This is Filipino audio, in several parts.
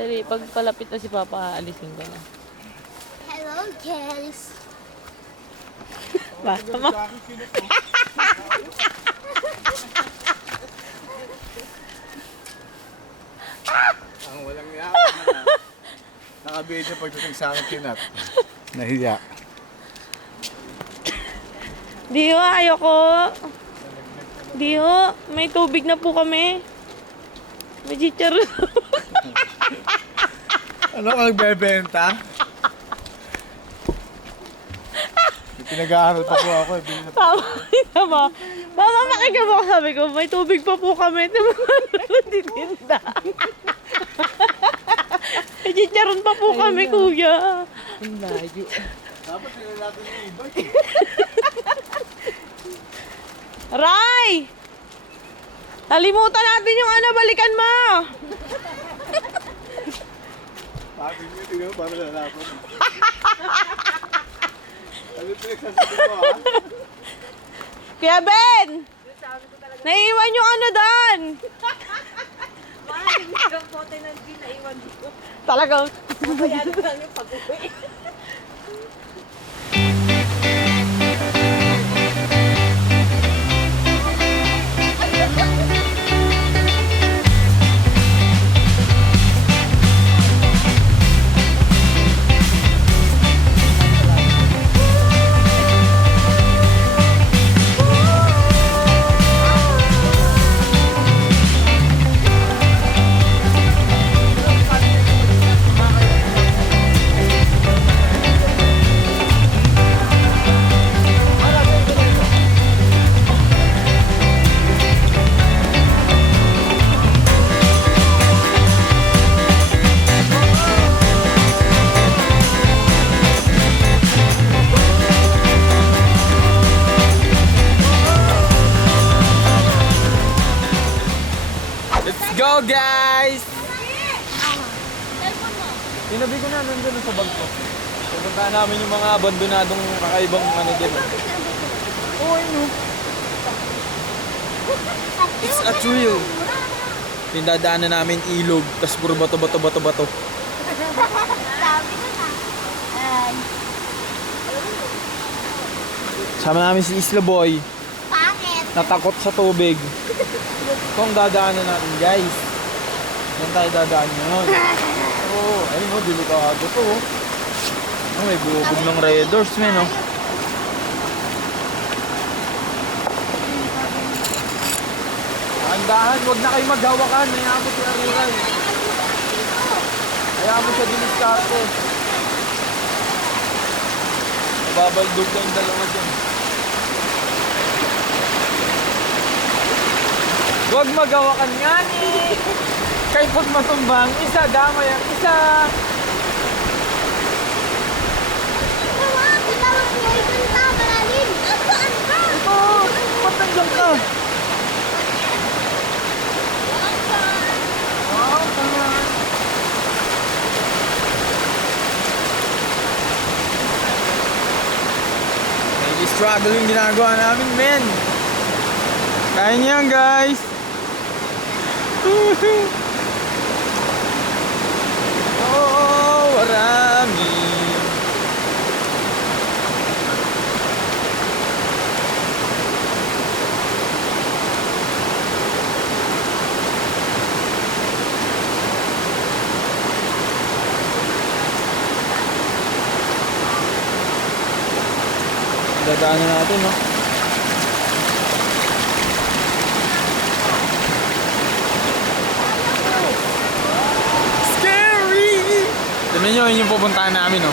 Dali, pag palapit na si Papa, aalisin ko na. Hello, guys. Basta mo. Ang walang niya. Nakabidyo pagdating sa akin kinat. Nahiya. Dio, ayoko. Dio, may tubig na po kami. May chicharon. Ano ka nagbebenta? Pinag-aaral pa po ako eh. Tama. Mama, makikita mo, sabi ko, may tubig pa po kami. Natitinda. May chicharon pa po kami, kuya. Ang layo. Dapat sila natin yung iba. Ray! Nalimutan natin yung ano, balikan mo! Sabi niyo, tingnan mo, para lalaban. Ano pinagsasabi mo, ha? Kuya Ben! Naiiwan yung ano doon! Maraming yung pote ng gin na iwan dito. Talagang... Mabayaan ko lang yung pag-uwi. Let's go, guys! Tinabi ko na, nandun sa bag ko. Pupuntahan namin yung mga abandonadong kakaibang ano din. Oh, I know. It's a thrill. Pindadaanan namin ilog, tas puro bato. Sama namin si Isla Boy, Pangit. natakot sa tubig. Ito ang dadaanan natin, guys. Yan tayo dadaan ngayon. Oh, ayun o, delikado to. Oh, may bubog ng Raiders, men, oh. Dahan-dahan, huwag na kayo maghawakan. Hayaan mo si Aruray. Hayaan mo siya diniskarte. Nababaldog na yung dalawa dyan. Huwag magawakan nga ni. Kaya pag matumbang, isa, damay ang isa. Tawag mo, ikanta, malalim. Saan ka? Ito, patanggang ka. Oh, tama. Medyo struggle yung ginagawa namin, men. Kaya niyan, guys. Oh, marami. Dadaanan natin, no? Scary! Tignan nyo, yun yung pupuntahan namin, no?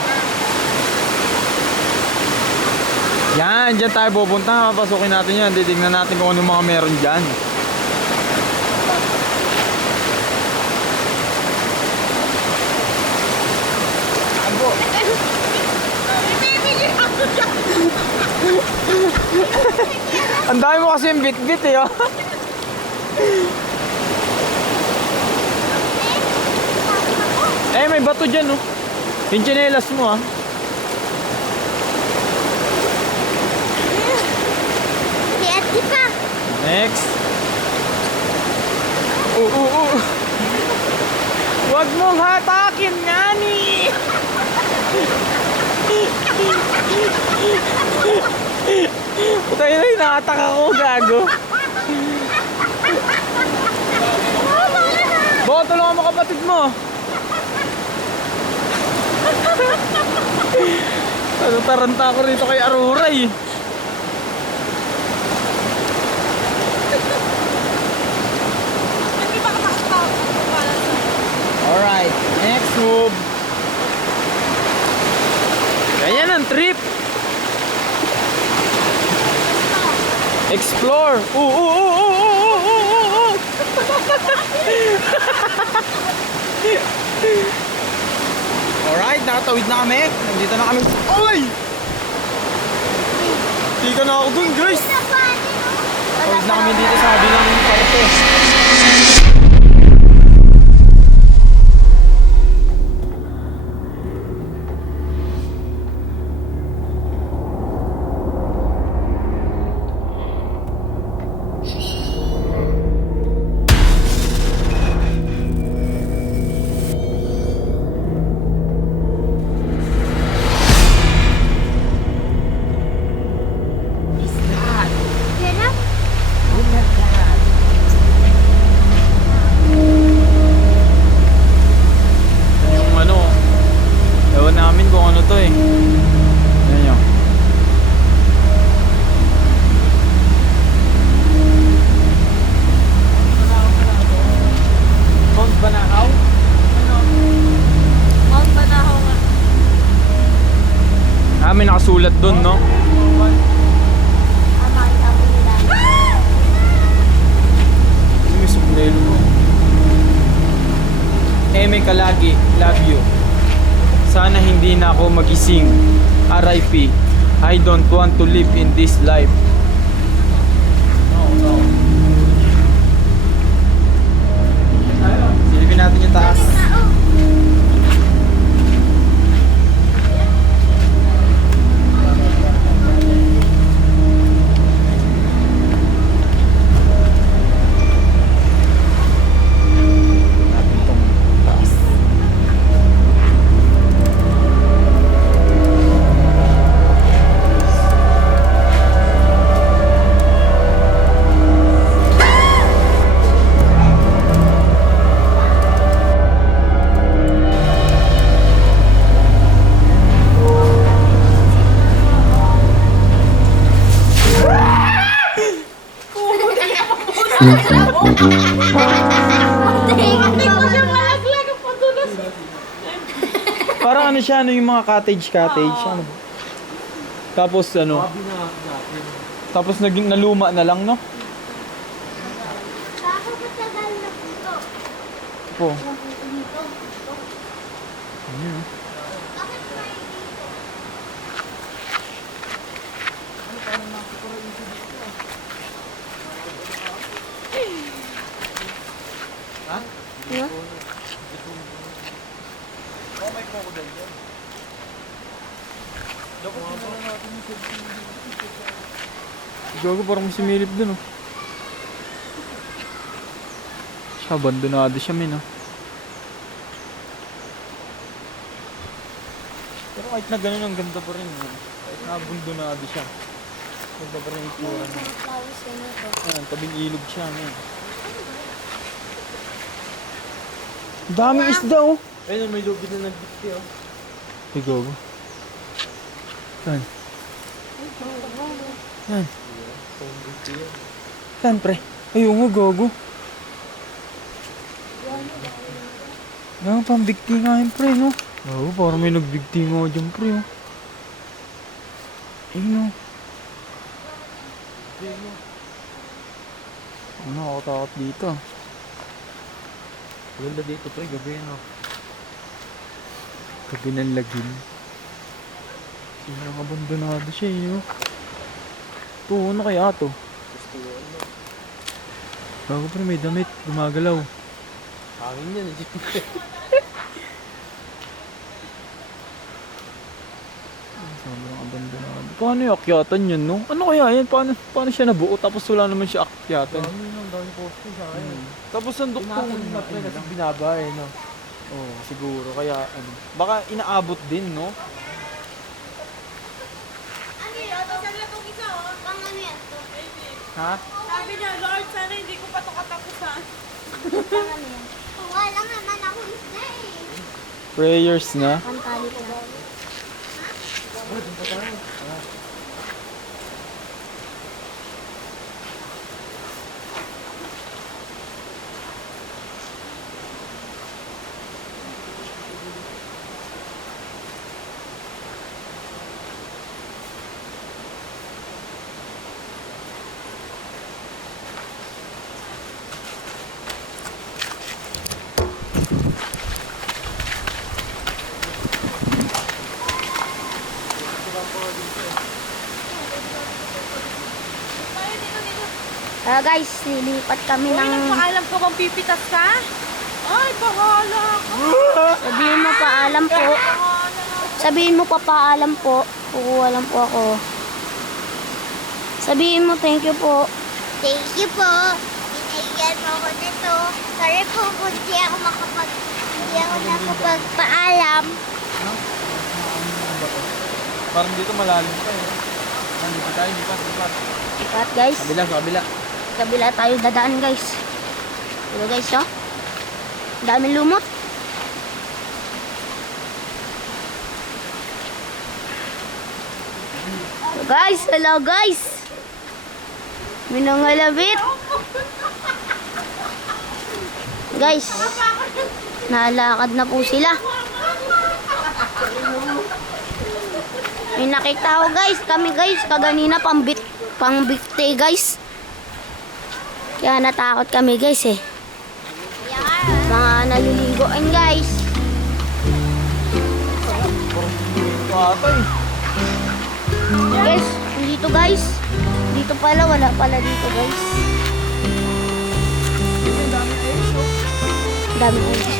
Yan, dyan tayo pupunta. Papasukin natin yan. Titignan natin kung ano mga meron dyan. Ang dami mo kasi yung bit-bit eh, oh. Eh, may bato dyan, oh. Yung tsinelas mo, ah. Pwede pa. Next. Huwag mong hatakin, Nani! Putay na, hinahatak ako, gago. Baka tulungan mo kapatid mo. Taranta ako rito kay Aruray. Hindi ba kapag Alright, next move. Ganyan ang trip. Explore. Alright, nakatawid na kami. Nandito na kami. Oy! Hindi ka na ako dun, guys. Tawid na kami dito sa kabilang parte. Get up. Yung ano, ewan namin kung ano to eh. Yan yun. Mount Banahaw? Mount Banahaw nga. Ah, may nakasulat dun, no? May sombrero mo. Eme Kalagi, love you. Sana hindi na ako magising. RIP. I don't want to live in this life. No. Silipin natin yung taas. Natin tong taas. Hindi ko siya Malaglag ang padulas. Parang ano siya, ano yung mga cottage. Ano? Tapos ano? Tapos naging naluma na lang, no? Bakit matagal na dito? Po. Dito. Ayun, oh. Bakit may dito? Gago, parang may sumilip dun, oh. Siya, abandonado siya, min, oh. Pero kahit na ganun, ang ganda pa rin, oh. Kahit na abandonado siya. Ganda pa rin yung itsura niya. Ayan, tabing ilog siya, min. Ang daming isda, oh. Ayun, may lubid na nag-bit oh. Ay, gago. Saan? Yan. Saan, pre? Ayun nga, gago. Yan, pambigti nga yun, pre, no? Oo, parang may nagbigti nga dyan, pre, oh. Ayun, no? Ano, nakakatakot dito. Ganda dito pre, gabi no. Gabi ng lagim. Yung abandonado siya, eh, oh. Ito, ano kaya to? Bago pre, may damit, gumagalaw. Hangin yan eh. Sobrang abandonado. Paano yung akyatan yun, no? Ano kaya yan? Paano siya nabuo tapos wala naman siya akyatan? Dami poste sa akin. Tapos ang duktong na pre, kasi binaba eh no. oh, siguro. Kaya, ano, baka inaabot din, no? Ano yun? Pang ano yan to? Ha? Sabi niya, Lord, sana hindi ko pa ito katapusan. Pang ano yan? Wala naman ako isda eh. Prayers na. Pantali ko ba? Guys, nilipat kami Uy, ng... nagpaalam ko kung pipitas ka? Ay, bahala ka. Sabihin mo paalam po. Sabihin mo pa paalam po. Kukuha lang po ako. Sabihin mo thank you po. Thank you po. Binigyan mo ako nito. Sorry po kung hindi ako nakapagpaalam. Parang dito malalim pa, eh. Nandito tayo, lipat. Ikat guys. Kabila, sa kabila. Kabila tayo dadaan guys. Diba guys, oh? Daming lumot. So, guys, hello guys. May nangalabit. Guys, nalakad na po sila. May nakita ko guys, kami guys, kaganina pangbikte guys. Kaya natakot kami guys eh. Mga naliligoan guys. Ito ata, eh. Guys, dito guys. Dito pala, wala pala dito guys. Dami guys.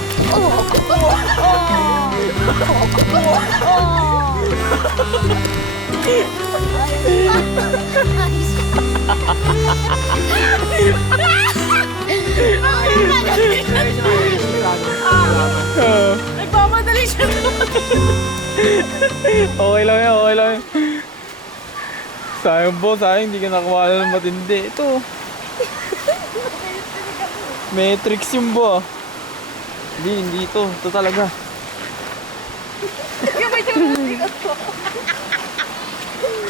Nagmamadali siya. Okay lang yan, okay lang yan. Sayang po, sayang, hindi ka nakuha ng matindi. Ito. Matrix yung bo. Hindi ito. Ito talaga.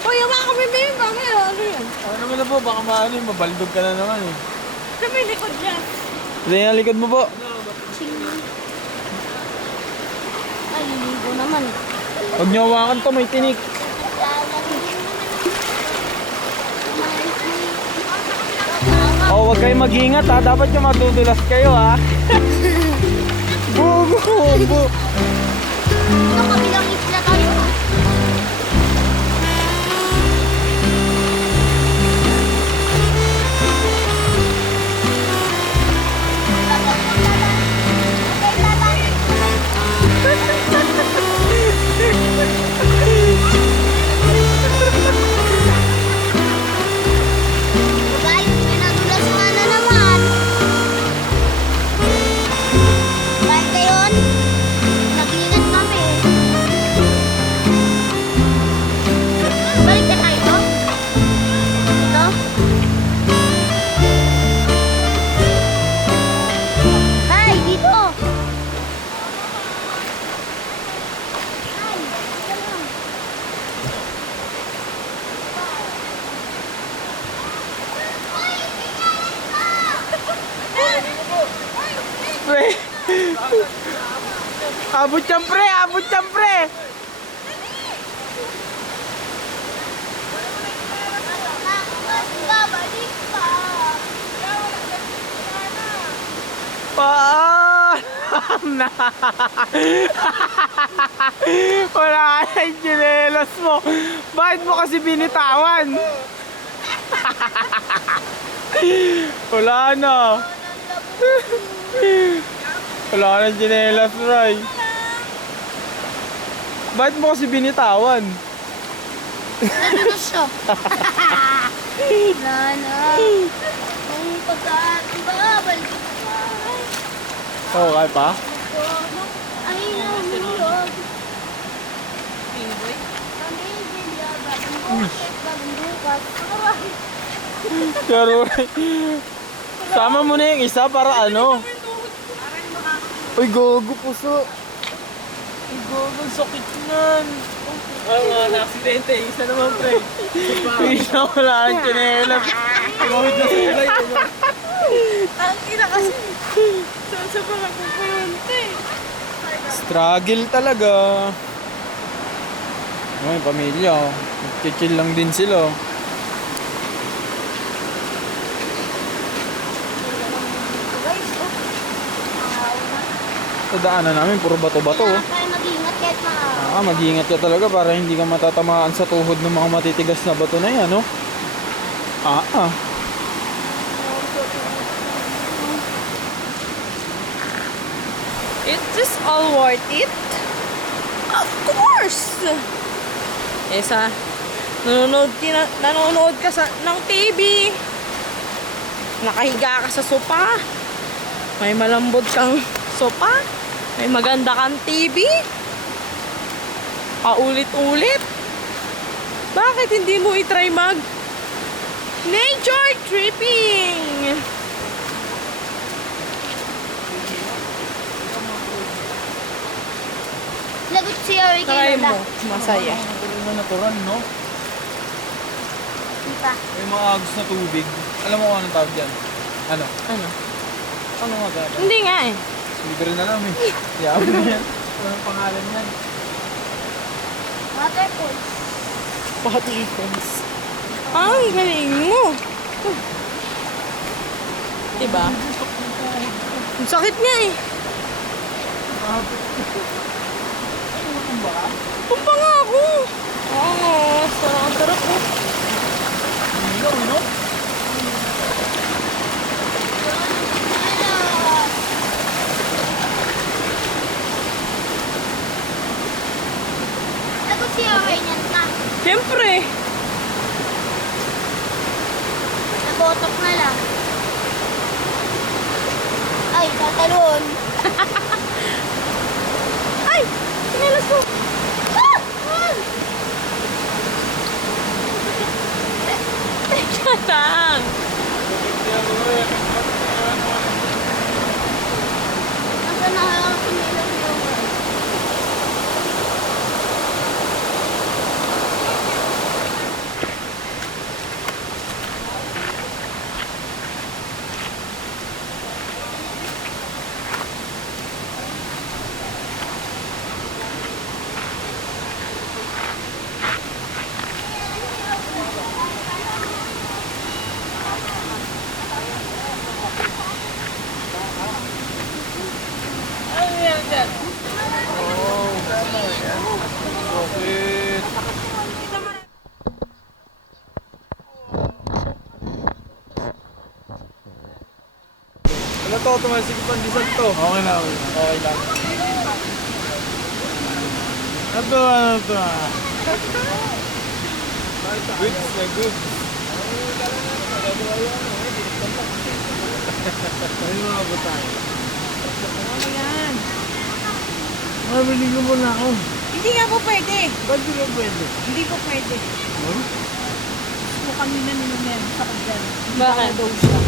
Uy, yung mga kamimim, mamaya, ano yan? Ano naman na po, baka maano yung mabaldog ka na naman eh. Sa may likod niya. Ito yung likod mo po. Ay, liligo naman. Huwag niyo hawakan to, may tinik. Oh, huwag kayong mag-ingat ha. Dapat yung matutulas kayo ha. Bugo. Ito kabilang isla tayo. Guys, pinadulas nga na naman. Kahit ngayon, nag-iingat kami. Abot yan, pre! Abot yan, pre! Babalik pa. Paalam na! Wala ka yung chinelas mo. Bakit mo kasi binitawan? Wala na. Wala ka ng chinelas, Ray. Bakit mo kasi binitawan? Ano siya? Nana. Kung pagkakabalik pa. Oo, kaya pa? Ay, namulog. Pero, sama mo na yung isa para ano? Uy, gogo puso. Uy, gogo, sakit nan. Oo nga, na-aksidente. Isa naman, pre. Isa wala ang chinelas. Tumawid na silay. Ang ina kasi. Saan sa mga pupunta Struggle talaga. Ay, pamilya. Chill lang din sila. Sa daanan namin, puro bato-bato. Oh. Kaya mag-ingat kahit maawa. Mag-iingat ka talaga para hindi ka matatamaan sa tuhod ng mga matitigas na bato na yan, no? Is this all worth it? Of course! Esa, nanonood ka ng TV. Nakahiga ka sa sopa. May malambot kang sopa. May maganda kang TV. Paulit-ulit. Bakit hindi mo itry mag nature tripping? Lagot siya ay Try kay mo. Lola. Masaya. Natural, no? Diba? May mga agos na tubig. Alam mo kung anong tawag dyan? Ano? Ano? Ano nga gano'n? Hindi nga eh. Libre na lang eh. Yaman na yan. Walang pangalan yan. Waterfalls. Waterfalls. Ang galing mo. Diba? Ang sakit nga eh. Tumpa nga ako. Oo, sarap ko. Ilaw, no? Lagot siya ay niyan ka. Siyempre. Nabotok na lang. Ay, tatalon. Ay! Sinalas ko. Ah! Ah! Teka lang. Nasaan na lang sinilang yung... Bakit? Ano to? Tumalsik pandesal to. Okay na, okay na. Okay lang. Ano to? Goods na goods. Ano mga butay? Ano yan? Mabili ko muna ako. Hindi nga po pwede. Ba't di ba pwede? Hindi po pwede. Huh? Gusto kanina ninumen sa kagyan. Bakit? Daw siya.